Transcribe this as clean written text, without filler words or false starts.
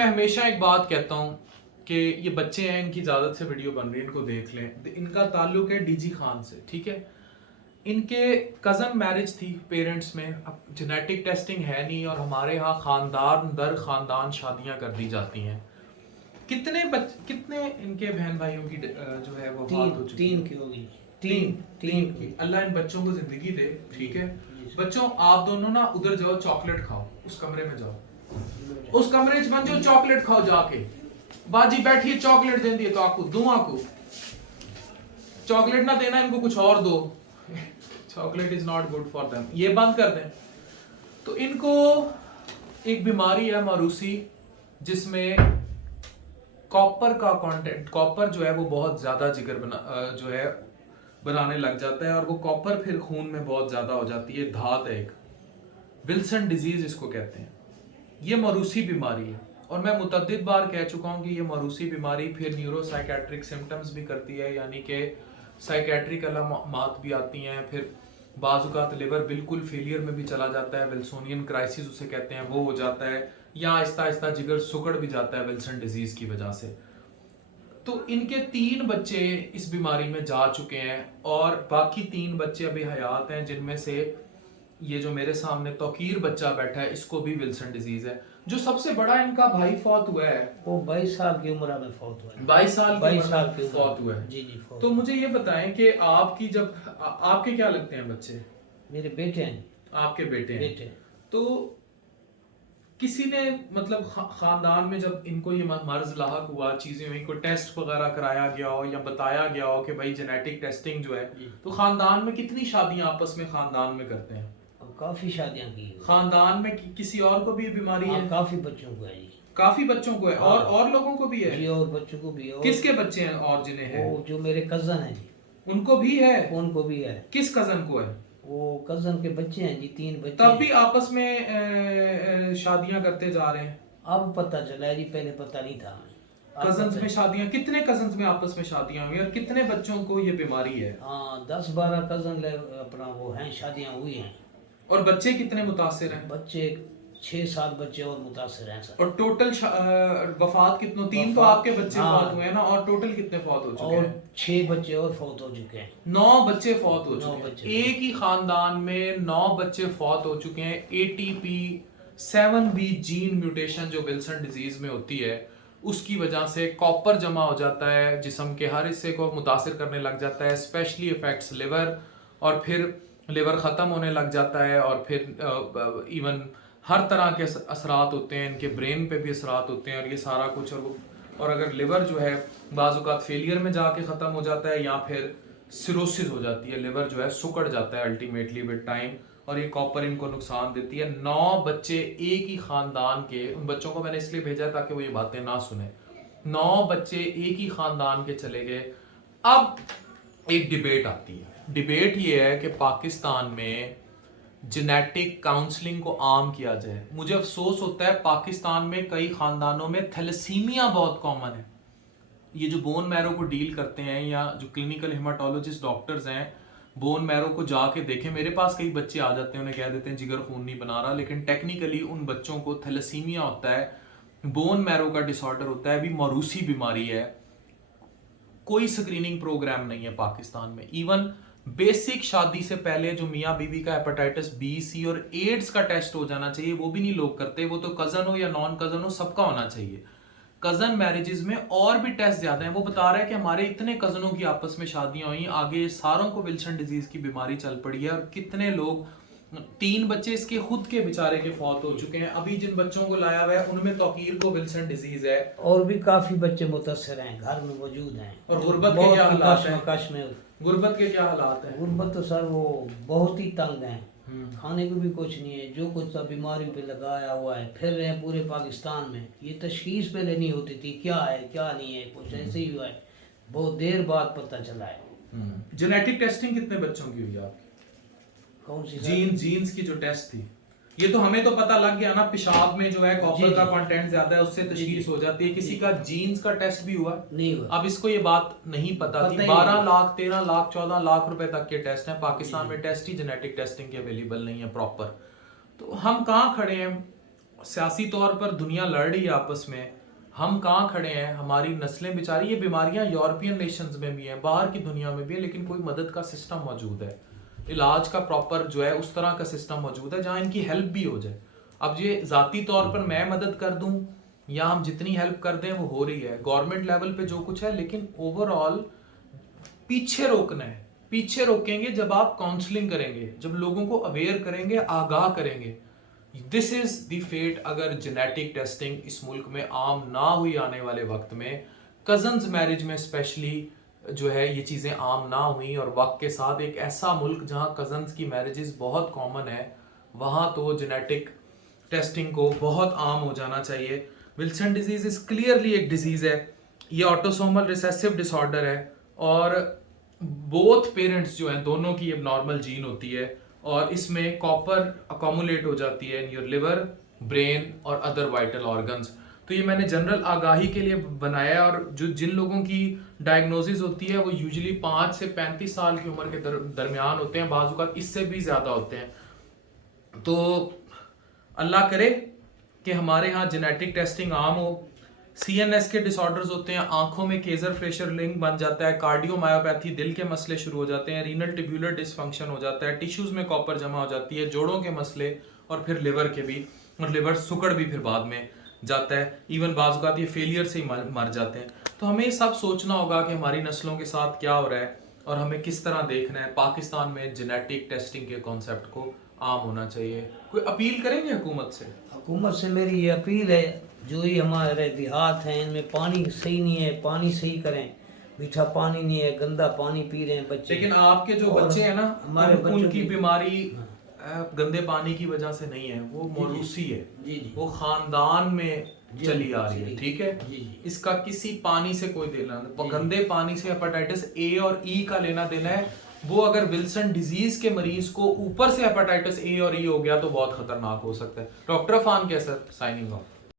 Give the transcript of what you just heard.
मैं हमेशा एक बात कहता हूँ कि ये बच्चे हैं, इनकी इजाज़त से वीडियो बन रही है, इनको देख लें। इनका ताल्लुक है डीजी खान से, ठीक है। इनके कज़न मैरिज थी पेरेंट्स में, अब जेनेटिक टेस्टिंग है नहीं और हमारे यहाँ ख़ानदान दर ख़ानदान शादियाँ कर दी जाती हैं। कितने इनके बहन भाइयों की जो है वो बात हो चुकी है? 3 की होगी। तीन की। अल्लाह इन बच्चों को जिंदगी दे, ठीक है। बच्चों आप दोनों ना उधर जाओ, चॉकलेट खाओ, उस कमरे में जाओ, उस कमरे च जो चॉकलेट खाओ जाके। बाजी बैठी चॉकलेट देती है तो आपको दूं, आपको चॉकलेट ना देना, इनको कुछ और दो। Chocolate is not good for them, ये बंद कर दें। तो इनको एक बीमारी है मारूसी, जिसमें कॉपर का कंटेंट, कॉपर जो है वो बहुत ज्यादा जिगर जो है बनाने लग जाता है और वो कॉपर फिर खून में बहुत ज्यादा हो जाती है। धात है एक, विल्सन डिजीज इसको कहते हैं। ये मारूसी बीमारी है और मैं मुतअद्दिद बार कह चुका हूँ कि ये मारूसी बीमारी फिर न्यूरोसाइकेट्रिक सिम्टम्स भी करती है, यानी कि साइकेट्रिक अलामात भी आती हैं। फिर बाज़-औक़ात लिवर बिल्कुल फेलियर में भी चला जाता है, विल्सोनियन क्राइसिस उसे कहते हैं, वो हो जाता है, या आहिस्ता आहिस्ता जिगर सुकड़ भी जाता है विल्सन डिजीज़ की वजह से। तो इनके 3 बच्चे इस बीमारी में जा चुके हैं और बाकी 3 बच्चे अभी हयात हैं, जिनमें से ये जो मेरे सामने तौकीर बच्चा बैठा है, इसको भी विल्सन डिजीज है। जो सबसे बड़ा इनका भाई फौत हुआ है, वो 22 साल की उम्र में फौत हुआ है। 22 साल की फौत हुआ है। जी जी फौत। तो मुझे ये बताएं कि आपकी जब आपके क्या लगते हैं बच्चे? मेरे बेटे हैं। आपके बेटे हैं। तो किसी ने मतलब खानदान में जब इनको ये मर्ज लाहक हुआ, चीजें हुई, कोई टेस्ट वगैरह कराया गया हो या बताया गया हो कि भाई जेनेटिक टेस्टिंग जो है, तो खानदान में कितनी शादियां आपस में खानदान में करते हैं? काफी शादियां की खानदान में किसी और को भी ये बीमारी है? काफी बच्चों को है जी। काफी बच्चों को है और लोगों को भी है जी, और बच्चों को भी है। किसके बच्चे हैं और जिन्हें है? वो जो मेरे कजन है जी, उनको भी है। उनको भी है। किस कजन को है? वो कजन के बच्चे हैं जी, 3 बच्चे। तब भी आपस में शादियां करते जा रहे हैं? अब पता चला है जी, पहले पता नहीं था। कजन्स में शादियां, कितने कजन्स में आपस में शादियां हुई और कितने बच्चों को ये बीमारी है? 10-12 कजन अपना वो हैं, शादियां हुई हैं। और बच्चे कितने मुतासिर हैं? बच्चे 6-7 बच्चे और मुतासिर हैं सर। और टोटल वफात कितनों? 3 तो आपके बच्चे फौत हुए हैं ना, और टोटल कितने फौत हो चुके हैं? और 6 बच्चे और फौत हो चुके हैं। 9 बच्चे फौत हो चुके हैं। एक ही खानदान में 9 बच्चे फौत हो चुके हैं। ATP 7B जीन म्यूटेशन जो विल्सन डिजीज में होती है, उसकी वजह से कॉपर जमा हो जाता है, जिस्म के हर हिस्से को मुतासिर करने लग जाता है, स्पेशली इफेक्ट्स लिवर, और फिर लिवर ख़त्म होने लग जाता है, और फिर इवन हर तरह के असरात होते हैं, इनके ब्रेन पे भी असरात होते हैं और ये सारा कुछ। और अगर लिवर जो है बाज़-औक़ात फेलियर में जाके ख़त्म हो जाता है या फिर सिरोसिस हो जाती है, लिवर जो है सुकड़ जाता है अल्टीमेटली विद टाइम, और ये कॉपर इनको नुकसान देती है। 9 बच्चे एक ही ख़ानदान के, उन बच्चों को मैंने इसलिए भेजा ताकि वो ये बातें ना सुने। 9 बच्चे एक ही ख़ानदान के चले गए। अब एक डिबेट आती है। डिबेट ये है कि पाकिस्तान में जेनेटिक काउंसलिंग को आम किया जाए। मुझे अफसोस होता है पाकिस्तान में कई खानदानों में थैलेसीमिया बहुत कॉमन है। ये जो बोन मैरो को डील करते हैं या जो क्लिनिकल हेमाटोलॉजिस्ट डॉक्टर्स हैं, बोन मैरो को जाके देखें। मेरे पास कई बच्चे आ जाते हैं, उन्हें कह देते हैं जिगर खून नहीं बना रहा, लेकिन टेक्निकली उन बच्चों को थैलेसीमिया होता है, बोन मैरो का डिसऑर्डर होता है, अभी मारूसी बीमारी है। कोई स्क्रीनिंग प्रोग्राम नहीं है पाकिस्तान में। इवन बेसिक शादी से पहले जो मियाँ बीवी का हेपेटाइटिस B, C और एड्स का टेस्ट हो जाना चाहिए, वो भी नहीं लोग करते। वो तो कजन हो या नॉन कजन हो, सबका होना चाहिए। कजन मैरिजेस में और भी टेस्ट ज्यादा हैं। वो बता रहा है कि हमारे इतने कजनों की आपस में शादियां हुई, आगे सारों को विल्सन डिजीज की बीमारी चल पड़ी है, और कितने लोग, 3 बच्चे इसके खुद के बेचारे के फौत हो चुके हैं। अभी जिन बच्चों को लाया हुआ है उनमें तौकीर को विल्सन डिजीज है, और भी काफी बच्चे मुतासिर हैं, घर में मौजूद हैं। और गुर्बत के क्या हालात हैं? गुर्बत के क्या हालात हैं? गुर्बत तो सर वो बहुत ही तंग हैं, खाने को भी कुछ नहीं है, जो कुछ बीमारी पे लगाया हुआ है, फिर रहे पूरे पाकिस्तान में। ये तशखीस पे लेनी होती थी, क्या है क्या नहीं है, कुछ ऐसे ही हुआ है, बहुत देर बाद पता चला है। जेनेटिक टेस्टिंग कितने बच्चों की हुई आपकी? कौन सी? जीन्स की जो टेस्ट थी, ये तो हमें तो पता लग गया ना, पेशाब में जो है कॉपर का कंटेंट ज्यादा है, उससे तशखीस हो जाती है। किसी का जीन्स का टेस्ट भी हुआ? नहीं हुआ। अब इसको ये बात नहीं पता थी। 12 लाख 13 लाख 14 लाख रुपए तक के टेस्ट हैं पाकिस्तान में। टेस्ट ही जेनेटिक टेस्टिंग के अवेलेबल नहीं है प्रॉपर। तो हम कहाँ खड़े हैं? सियासी तौर पर दुनिया लड़ रही है आपस में, हम कहाँ खड़े हैं, हमारी नस्लें बेचारी, ये बीमारियां यूरोपियन नेशंस में भी हैं, बाहर की दुनिया में भी है, लेकिन कोई मदद का सिस्टम मौजूद है, इलाज का प्रॉपर जो है उस तरह का सिस्टम मौजूद है जहाँ इनकी हेल्प भी हो जाए। अब ये ज़ाती तौर पर मैं मदद कर दूं या हम जितनी हेल्प कर दें वो हो रही है गवर्नमेंट लेवल पे जो कुछ है, लेकिन ओवरऑल पीछे रोकना है। पीछे रोकेंगे जब आप काउंसलिंग करेंगे, जब लोगों को अवेयर करेंगे, आगाह करेंगे। दिस इज द फेट अगर जेनेटिक टेस्टिंग इस मुल्क में आम ना हुई आने वाले वक्त में, कजन्स मैरिज में स्पेशली जो है ये चीज़ें आम ना हुई, और वक्त के साथ एक ऐसा मुल्क जहाँ कजन्स की मैरिजेस बहुत कॉमन है, वहाँ तो जेनेटिक टेस्टिंग को बहुत आम हो जाना चाहिए। विल्सन डिजीज इज क्लियरली एक डिजीज है, ये ऑटोसोमल रिसेसिव डिसऑर्डर है, और बोथ पेरेंट्स जो हैं दोनों की नॉर्मल जीन होती है, और इसमें कॉपर अकोमुलेट हो जाती है इन योर लिवर, ब्रेन और अदर वाइटल ऑर्गन्स। तो ये मैंने जनरल आगाही के लिए बनाया है, और जो जिन लोगों की डायग्नोसिस होती है वो यूजुअली 5 से 35 साल की उम्र के दरमियान होते हैं, बाज़ औक़ात इससे भी ज़्यादा होते हैं। तो अल्लाह करे कि हमारे यहाँ जेनेटिक टेस्टिंग आम हो। CNS के डिसऑर्डर्स होते हैं, आंखों में केजर फ्रेशर लिंग बन जाता है, कार्डियोमायोपैथी, दिल के मसले शुरू हो जाते हैं, रीनल ट्यूब्यूलर डिसफंक्शन हो जाता है, टिश्यूज में कॉपर जमा हो जाती है, जोड़ों के मसले, और फिर लिवर के भी, और लिवर सुकड़ भी फिर बाद में जाता है, इवन बाज़ औक़ात ये फेलियर से ही मर जाते हैं। तो हमें ये सब सोचना होगा कि हमारी नस्लों के साथ क्या हो रहा है और हमें किस तरह देखना है। पाकिस्तान में जेनेटिक टेस्टिंग के कॉन्सेप्ट को आम होना चाहिए। कोई अपील करेंगे हुकूमत से? हुकूमत से मेरी ये अपील है, जो ही हमारे देहात हैं इनमें पानी सही नहीं है, पानी सही करें। मीठा पानी नहीं है, गंदा पानी पी रहे हैं बच्चे। लेकिन आपके जो बच्चे हैं ना, हमारे उनकी बीमारी गंदे पानी की वजह से नहीं है, वो मौरूसी है, वो खानदान में चली आ रही है, ठीक है। इसका किसी पानी से कोई देना, गंदे पानी से हेपेटाइटिस A और E का लेना देना है। वो अगर विल्सन डिजीज के मरीज को ऊपर से हेपेटाइटिस A और E हो गया तो बहुत खतरनाक हो सकता है। डॉक्टर अफान कैसर, साइनिंग ऑफ।